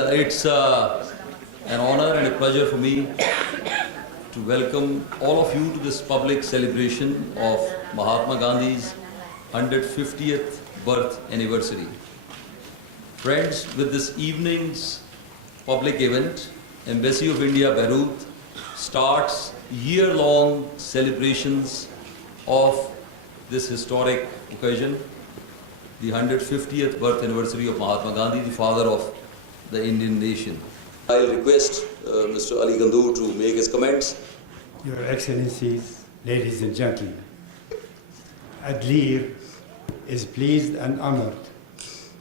It's an honor and a pleasure for me to welcome all of you to this public celebration of Mahatma Gandhi's 150th birth anniversary. Friends, with this evening's public event, Embassy of India, Beirut starts year-long celebrations of this historic occasion, the 150th birth anniversary of Mahatma Gandhi, the father of the Indian nation. I'll request Mr. Ali Ghandour to make his comments. Your Excellencies, ladies and gentlemen, ADLIR is pleased and honored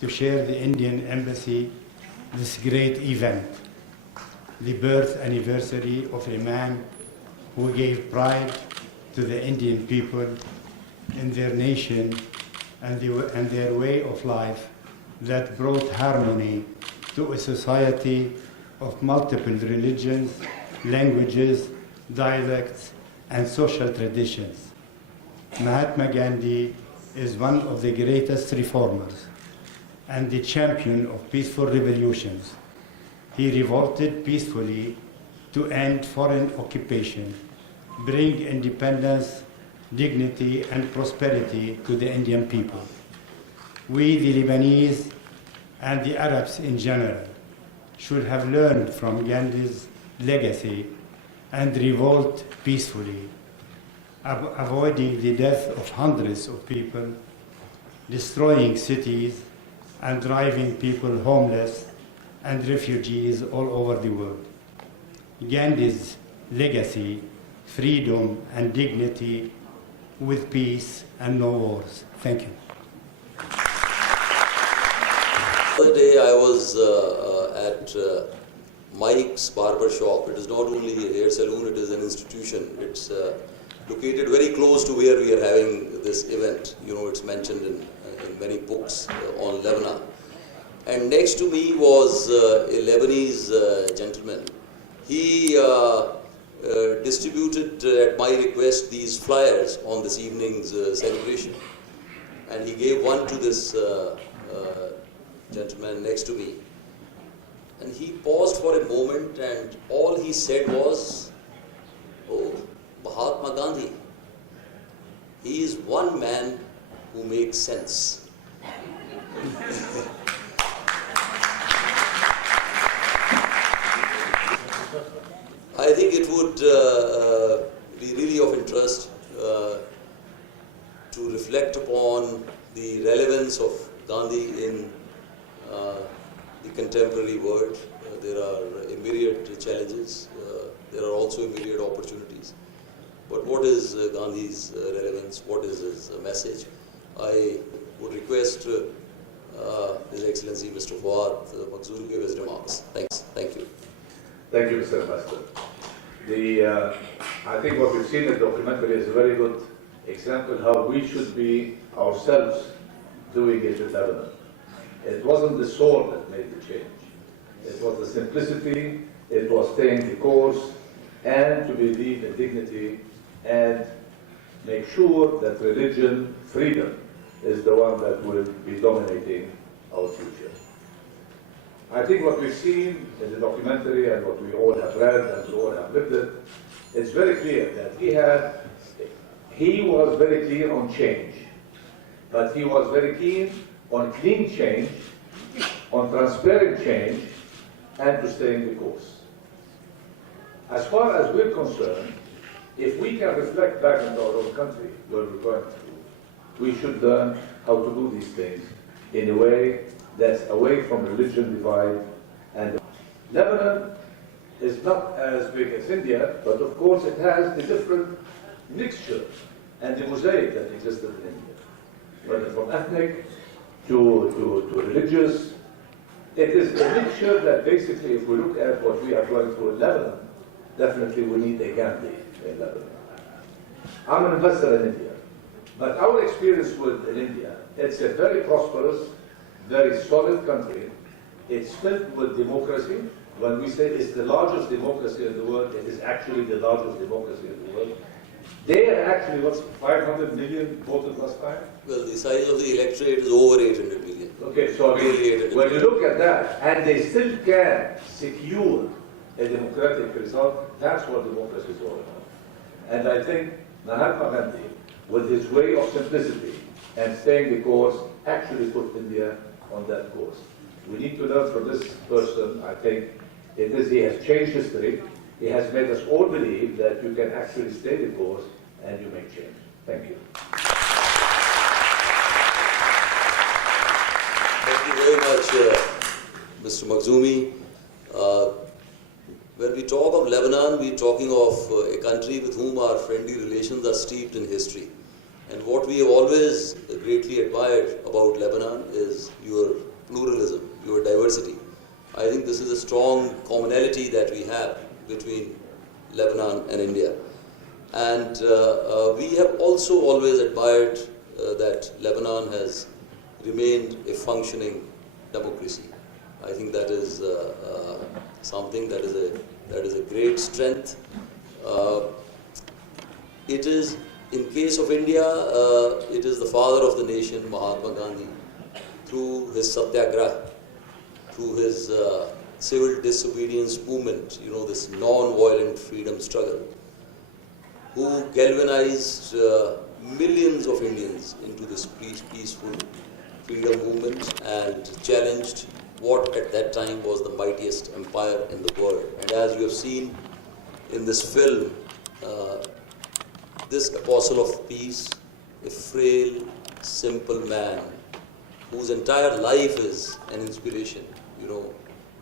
to share the Indian Embassy this great event, the birth anniversary of a man who gave pride to the Indian people in their nation and their way of life that brought harmony to a society of multiple religions, languages, dialects, and social traditions. Mahatma Gandhi is one of the greatest reformers and the champion of peaceful revolutions. He revolted peacefully to end foreign occupation, bring independence, dignity, and prosperity to the Indian people. We, the Lebanese, and the Arabs in general, should have learned from Gandhi's legacy and revolt peacefully, avoiding the death of hundreds of people, destroying cities, and driving people homeless and refugees all over the world. Gandhi's legacy, freedom and dignity with peace and no wars. Thank you. The other day I was at Mike's barber shop. It is not only a hair salon, it is an institution. It's located very close to where we are having this event. You know, it's mentioned in many books on Lebanon. And next to me was a Lebanese gentleman. He distributed at my request these flyers on this evening's celebration. And he gave one to this gentleman next to me. And he paused for a moment and all he said was, "Oh, Mahatma Gandhi, he is one man who makes sense." I think it would be really of interest to reflect upon the relevance of Gandhi in the contemporary world. There are a myriad challenges. There are also a myriad opportunities. But what is Gandhi's relevance? What is his message? I would request His Excellency Mr. Fawad Makhzool to give his remarks. Thanks. Thank you. Thank you, Mr. Ambassador. I think what we've seen in the documentary is a very good example how we should be ourselves doing it in Lebanon. It wasn't the sword that made the change. It was the simplicity, it was staying the course, and to believe in dignity and make sure that religion, freedom, is the one that will be dominating our future. I think what we've seen in the documentary and what we all have read and we all have lived it, it's very clear that he was very clear on change, but he was very keen on clean change, on transparent change, and to stay in the course. As far as we're concerned, if we can reflect back into our own country, where we're going to, we should learn how to do these things in a way that's away from religion divide. And Lebanon is not as big as India, but of course it has the different mixture and the mosaic that existed in India, whether from ethnic to religious. It is a mixture that basically, if we look at what we are going through in Lebanon, definitely we need a Gandhi in Lebanon. I'm an investor in India, but our experience in India, it's a very prosperous, very solid country. It's filled with democracy. When we say it's the largest democracy in the world, it is actually the largest democracy in the world. They are actually, 500 million voted last time? Well, the size of the electorate is over 800 million. Okay, so when you look at that, and they still can secure a democratic result, that's what democracy is all about. And I think Mahatma Gandhi, with his way of simplicity and staying the course, actually put India on that course. We need to learn from this person. I think he has changed history. He has made us all believe that you can actually stay the course and you make change. Thank you. Thank you very much, Mr. Makhzoomi. When we talk of Lebanon, we're talking of a country with whom our friendly relations are steeped in history. And what we have always greatly admired about Lebanon is your pluralism, your diversity. I think this is a strong commonality that we have between Lebanon and India. And we have also always admired that Lebanon has remained a functioning democracy. I think that is something that is a great strength. It is, in case of India, it is the father of the nation, Mahatma Gandhi, through his satyagraha, through his civil disobedience movement, you know, this non-violent freedom struggle, who galvanized millions of Indians into this peaceful freedom movement and challenged what at that time was the mightiest empire in the world. And as you have seen in this film, this apostle of peace, a frail, simple man whose entire life is an inspiration, you know,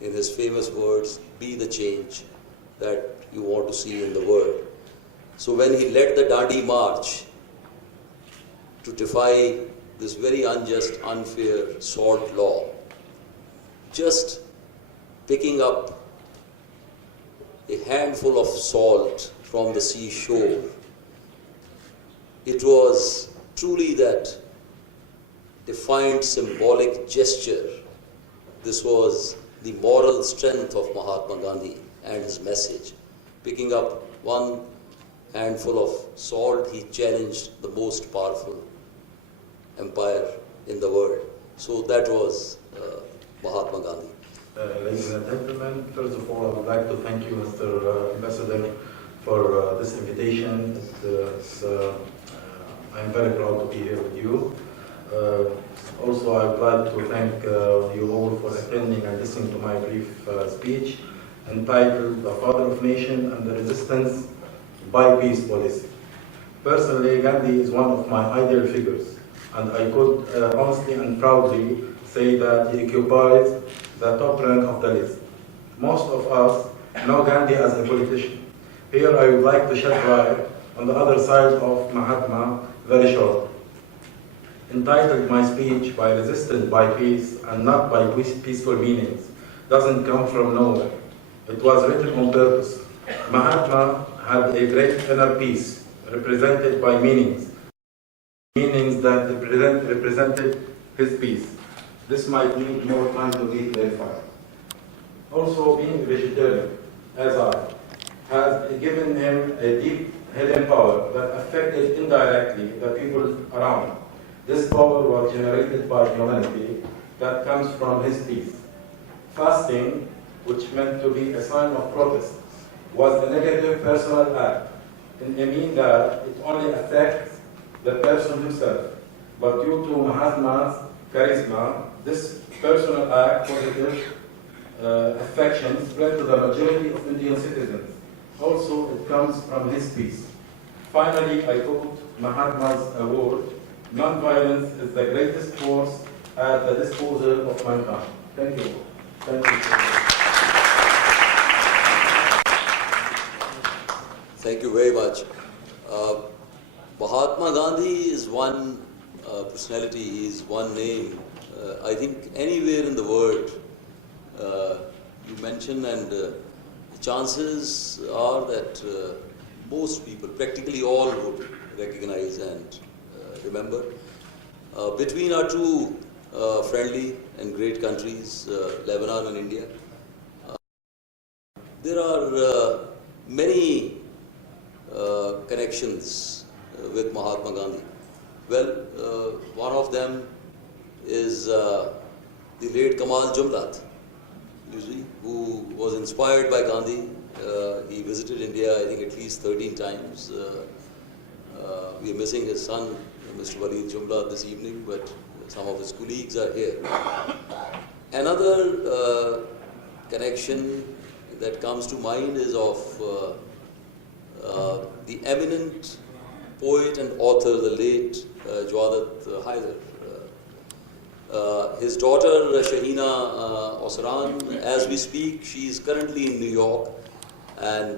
in his famous words, be the change that you want to see in the world. So when he led the Dandi March to defy this very unjust, unfair salt law, just picking up a handful of salt from the seashore, it was truly that defiant symbolic gesture. This was the moral strength of Mahatma Gandhi and his message. Picking up one handful of salt, he challenged the most powerful empire in the world. So that was Mahatma Gandhi. Ladies and gentlemen, first of all, I would like to thank you, Mr. Ambassador, for this invitation. I'm very proud to be here with you. Also, I would like to thank you all for attending and listening to my brief speech entitled The Father of Nation and the Resistance by Peace Policy. Personally, Gandhi is one of my ideal figures, and I could honestly and proudly say that he occupies the top rank of the list. Most of us know Gandhi as a politician. Here I would like to shed light on the other side of Mahatma very short. Entitled my speech by resistance by peace and not by peaceful meanings doesn't come from nowhere. It was written on purpose. Mahatma had a great inner peace represented by meanings that represented his peace. This might need more time to be clarified. Also, being a vegetarian, as I, has given him a deep hidden power that affected indirectly the people around. This power was generated by humanity that comes from his peace. Fasting, which meant to be a sign of protest, was a negative personal act, in a mean that it only affects the person himself. But due to Mahatma's charisma, this personal act, positive affection, spread to the majority of Indian citizens. Also, it comes from his peace. Finally, I quote Mahatma's award, "Non-violence is the greatest force at the disposal of mankind." Thank you. Thank you. Thank you very much. Mahatma Gandhi is one personality, he is one name. I think anywhere in the world you mention, and the chances are that most people, practically all, would recognize and remember. Between our two friendly and great countries, Lebanon and India, there are many connections with Mahatma Gandhi. Well, one of them is the late Kamal Jumlat, who was inspired by Gandhi. He visited India, I think, at least 13 times. We are missing his son, Mr. Walid Jumlat, this evening, but some of his colleagues are here. Another connection that comes to mind is of the eminent poet and author, the late Jwadat Haider. His daughter, Shahina Osran, as we speak, she is currently in New York, and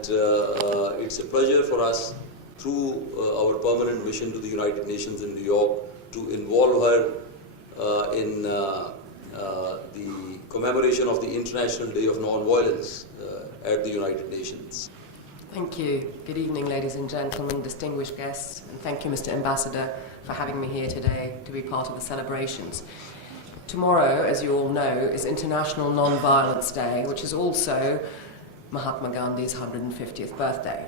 it's a pleasure for us, through our permanent mission to the United Nations in New York, to involve her in the commemoration of the International Day of Non-Violence at the United Nations. Thank you. Good evening, ladies and gentlemen, distinguished guests, and thank you, Mr. Ambassador, for having me here today to be part of the celebrations. Tomorrow, as you all know, is International Non-Violence Day, which is also Mahatma Gandhi's 150th birthday.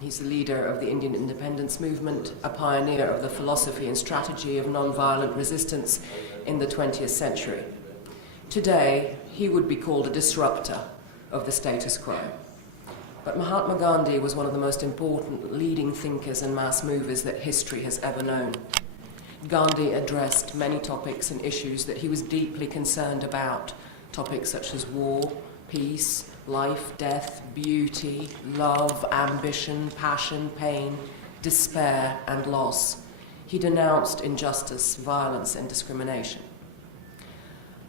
He's the leader of the Indian independence movement, a pioneer of the philosophy and strategy of non-violent resistance in the 20th century. Today, he would be called a disruptor of the status quo. But Mahatma Gandhi was one of the most important leading thinkers and mass movers that history has ever known. Gandhi addressed many topics and issues that he was deeply concerned about, topics such as war, peace, life, death, beauty, love, ambition, passion, pain, despair, and loss. He denounced injustice, violence, and discrimination.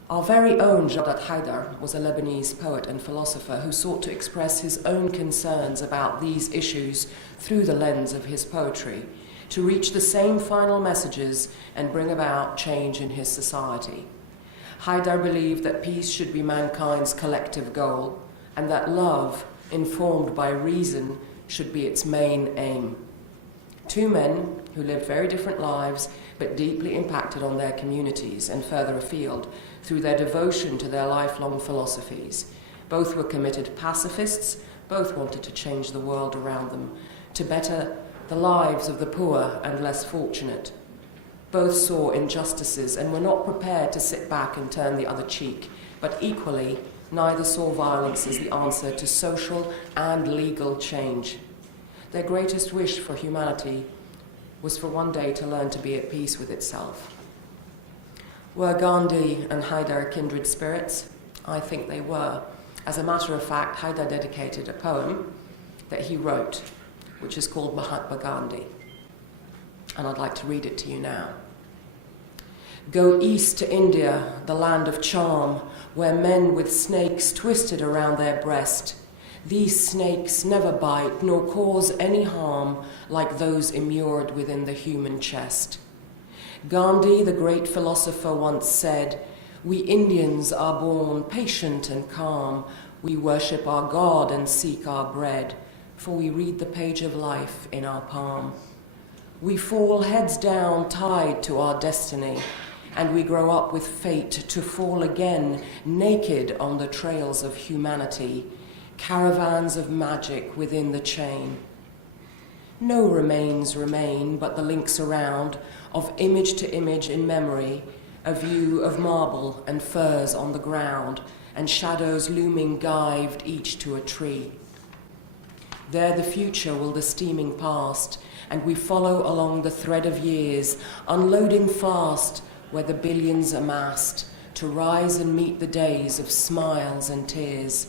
Our very own Jwadat Haider was a Lebanese poet and philosopher who sought to express his own concerns about these issues through the lens of his poetry, to reach the same final messages and bring about change in his society. Haider believed that peace should be mankind's collective goal, and that love, informed by reason, should be its main aim. Two men who lived very different lives, but deeply impacted on their communities and further afield through their devotion to their lifelong philosophies. Both were committed pacifists, both wanted to change the world around them, to better the lives of the poor and less fortunate. Both saw injustices and were not prepared to sit back and turn the other cheek, but equally, neither saw violence as the answer to social and legal change. Their greatest wish for humanity was for one day to learn to be at peace with itself. Were Gandhi and Haider kindred spirits? I think they were. As a matter of fact, Haider dedicated a poem that he wrote, which is called Mahatma Gandhi. And I'd like to read it to you now. Go east to India, the land of charm, where men with snakes twisted around their breast. These snakes never bite nor cause any harm like those immured within the human chest. Gandhi, the great philosopher, once said, "We Indians are born patient and calm. We worship our God and seek our bread, for we read the page of life in our palm. We fall heads down, tied to our destiny, and we grow up with fate to fall again, naked on the trails of humanity, caravans of magic within the chain. No remains remain but the links around of image to image in memory, a view of marble and furs on the ground, and shadows looming gyved each to a tree. There the future will the steaming past, and we follow along the thread of years, unloading fast where the billions amassed, to rise and meet the days of smiles and tears.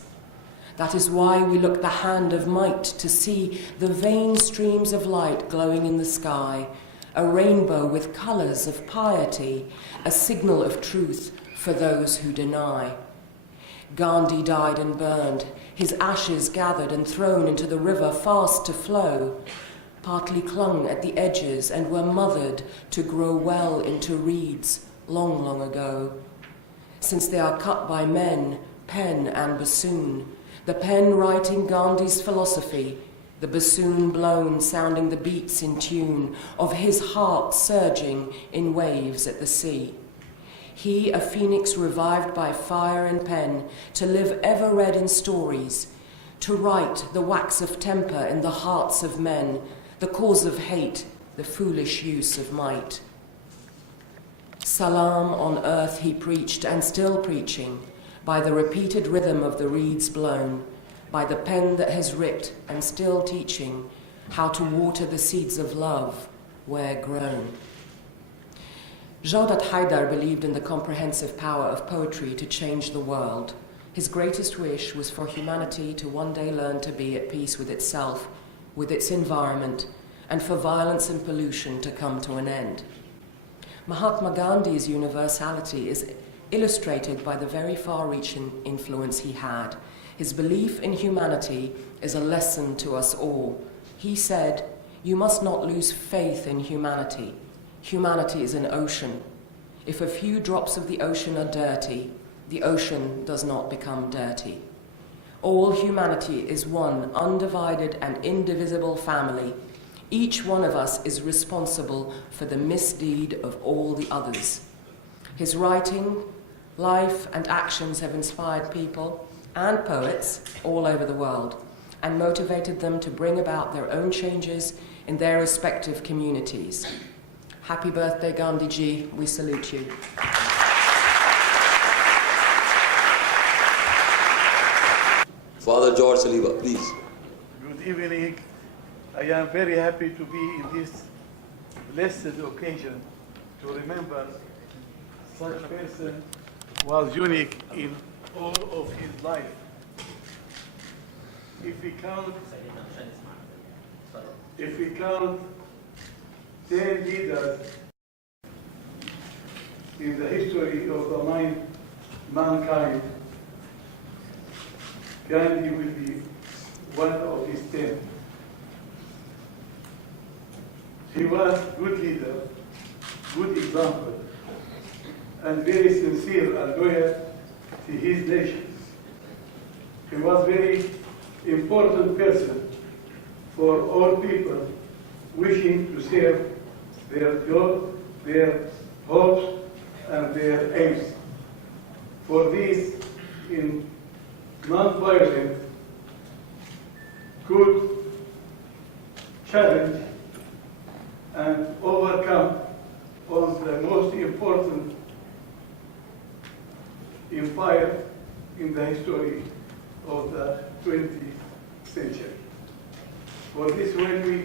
That is why we look the hand of might to see the vain streams of light glowing in the sky, a rainbow with colours of piety, a signal of truth for those who deny. Gandhi died and burned, his ashes gathered and thrown into the river fast to flow, partly clung at the edges and were mothered to grow well into reeds long, long ago. Since they are cut by men, pen and bassoon, the pen writing Gandhi's philosophy, the bassoon blown sounding the beats in tune of his heart surging in waves at the sea. He, a phoenix revived by fire and pen, to live ever read in stories, to write the wax of temper in the hearts of men, the cause of hate, the foolish use of might. Salam on earth he preached and still preaching, by the repeated rhythm of the reeds blown, by the pen that has ripped and still teaching how to water the seeds of love where grown. Jawdat Haidar believed in the comprehensive power of poetry to change the world. His greatest wish was for humanity to one day learn to be at peace with itself, with its environment, and for violence and pollution to come to an end. Mahatma Gandhi's universality is illustrated by the very far-reaching influence he had. His belief in humanity is a lesson to us all. He said, "You must not lose faith in humanity. Humanity is an ocean. If a few drops of the ocean are dirty, the ocean does not become dirty. All humanity is one undivided and indivisible family. Each one of us is responsible for the misdeed of all the others." His writing, life, and actions have inspired people and poets all over the world and motivated them to bring about their own changes in their respective communities. Happy birthday, Gandhiji. We salute you. Father George Saliba, please. Good evening. I am very happy to be in this blessed occasion to remember such a person was unique in all of his life. If we count 10 leaders in the history of the mankind, Gandhi will be one of his 10. He was good leader, good example, and very sincere and loyal to his nation. He was very important person for all people wishing to serve their job, their hopes, and their aims. For this, in non-violent, could challenge and overcome on the most important empire in the history of the 20th century. For this, when we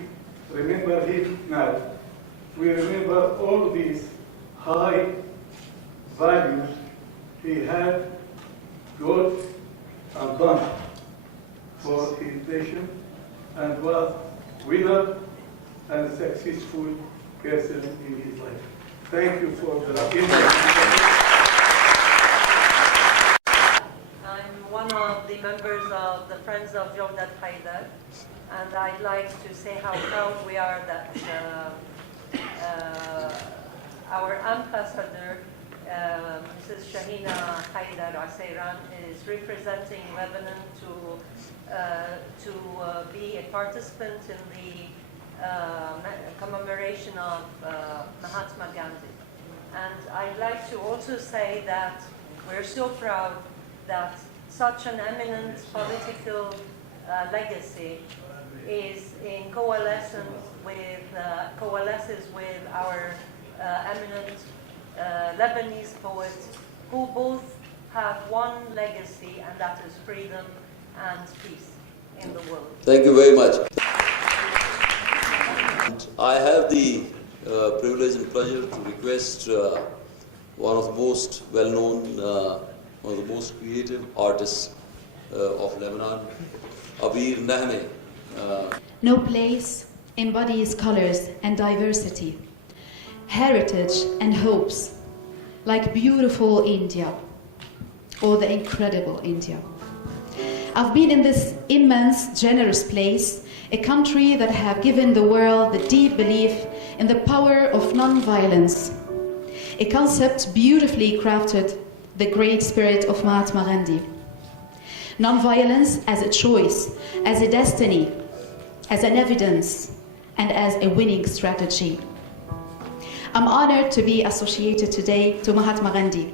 remember him now, we remember all these high values he had got and done for his nation, and was winner and successful person in his life. Thank you for the invitation. I'm one of the members of the Friends of Jawdat Haidar, and I'd like to say how proud we are that our ambassador, Mrs. Shahina Haidar Asayran, is representing Lebanon to be a participant in the commemoration of Mahatma Gandhi. And I'd like to also say that we're so proud that such an eminent political legacy is in coalesces with our eminent Lebanese poets, who both have one legacy, and that is freedom and peace in the world. Thank you very much. I have the privilege and pleasure to request one of the most well-known, one of the most creative artists of Lebanon, Abeer Nehme. No place embodies colors and diversity, heritage and hopes, like beautiful India or the incredible India. I've been in this immense, generous place, a country that have given the world the deep belief in the power of non-violence, a concept beautifully crafted, the great spirit of Mahatma Gandhi. Non-violence as a choice, as a destiny, as an evidence, and as a winning strategy. I'm honored to be associated today to Mahatma Gandhi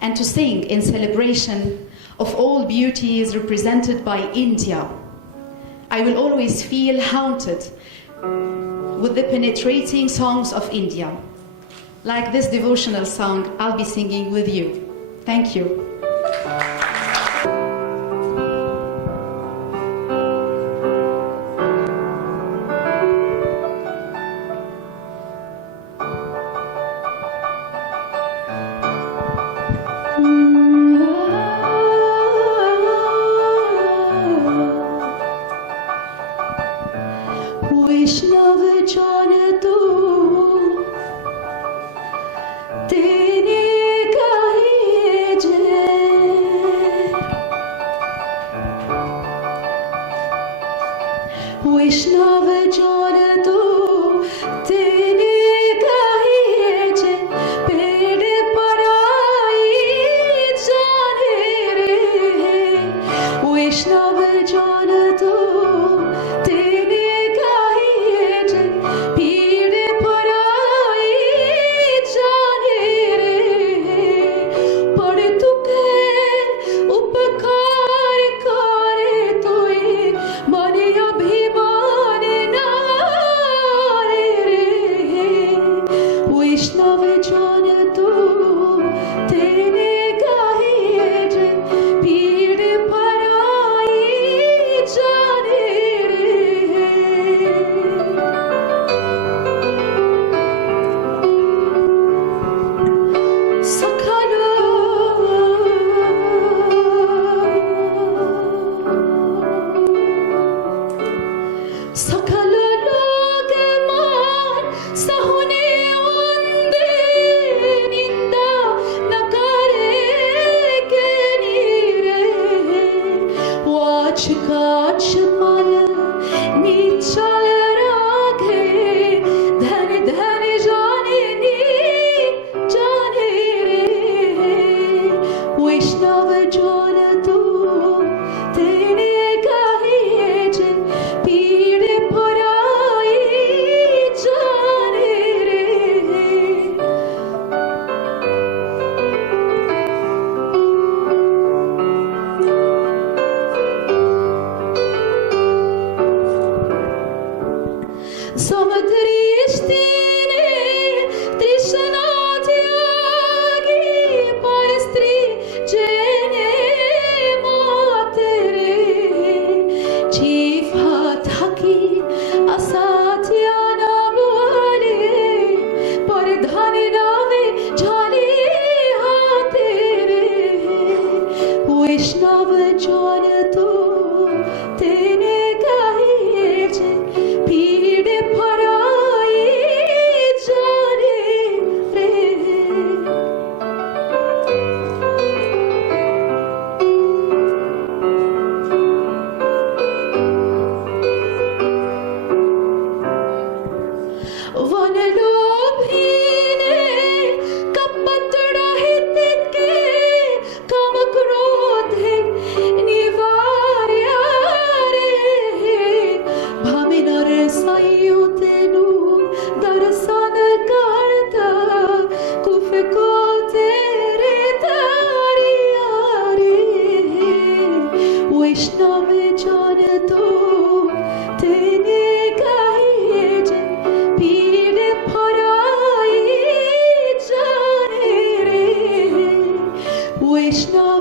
and to sing in celebration of all beauties represented by India. I will always feel haunted with the penetrating songs of India, like this devotional song I'll be singing with you. Thank you. Vaishnav Jan To, tene kahiye jai. Vaishnav Jan To, tene kahiye jai. Ped parai jane re. Vaishnav Jan To, tene Vaishnav